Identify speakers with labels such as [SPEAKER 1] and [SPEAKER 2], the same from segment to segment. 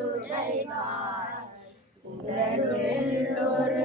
[SPEAKER 1] துழல்வார் உடலுள் ஒரு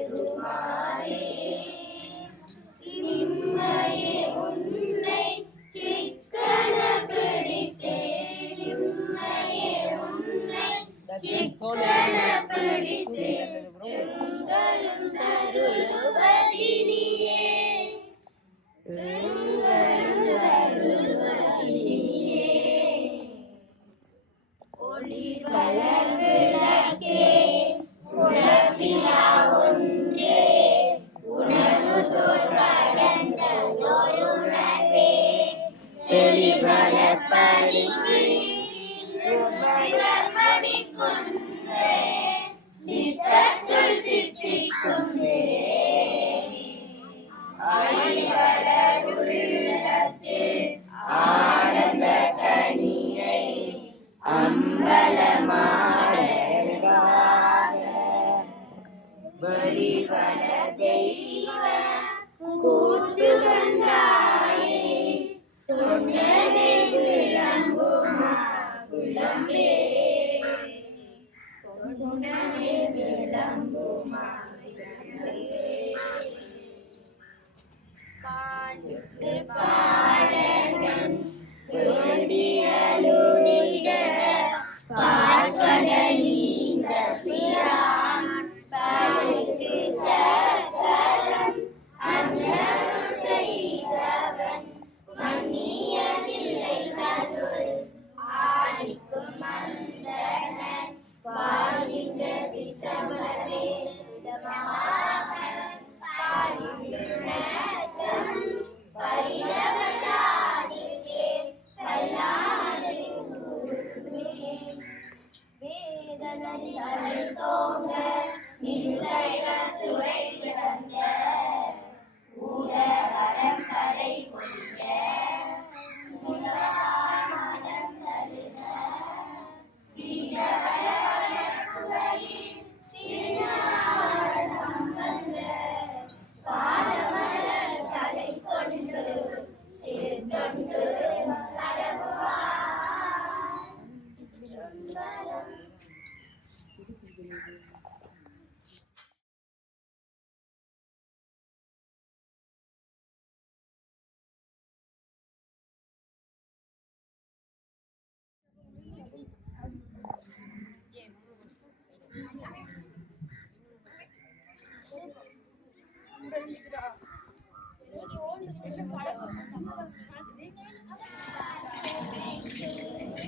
[SPEAKER 1] ஒளி வளர் விளக்கே உழப்பிலாவோ குடிபட தெய்வ கூத்து கண்டாயே தொன்னதே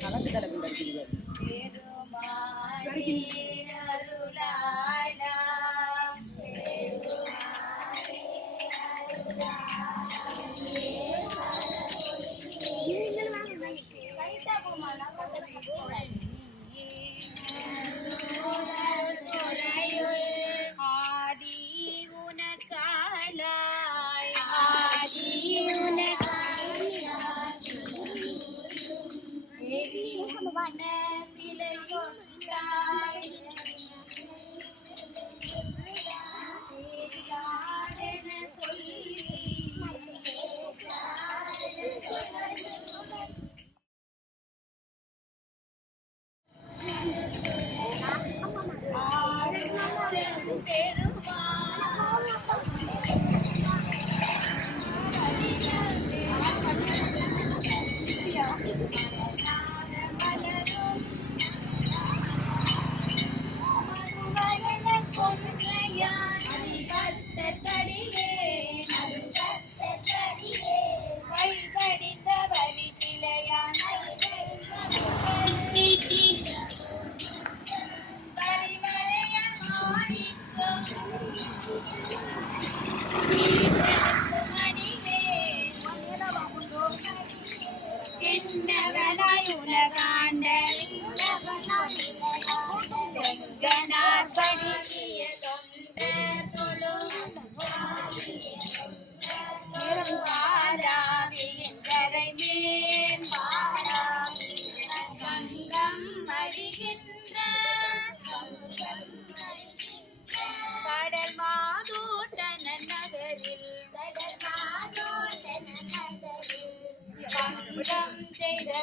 [SPEAKER 1] கலந்து தலைப்பு கிடைக்குது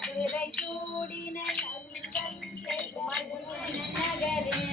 [SPEAKER 1] விடம் சூடின நகரே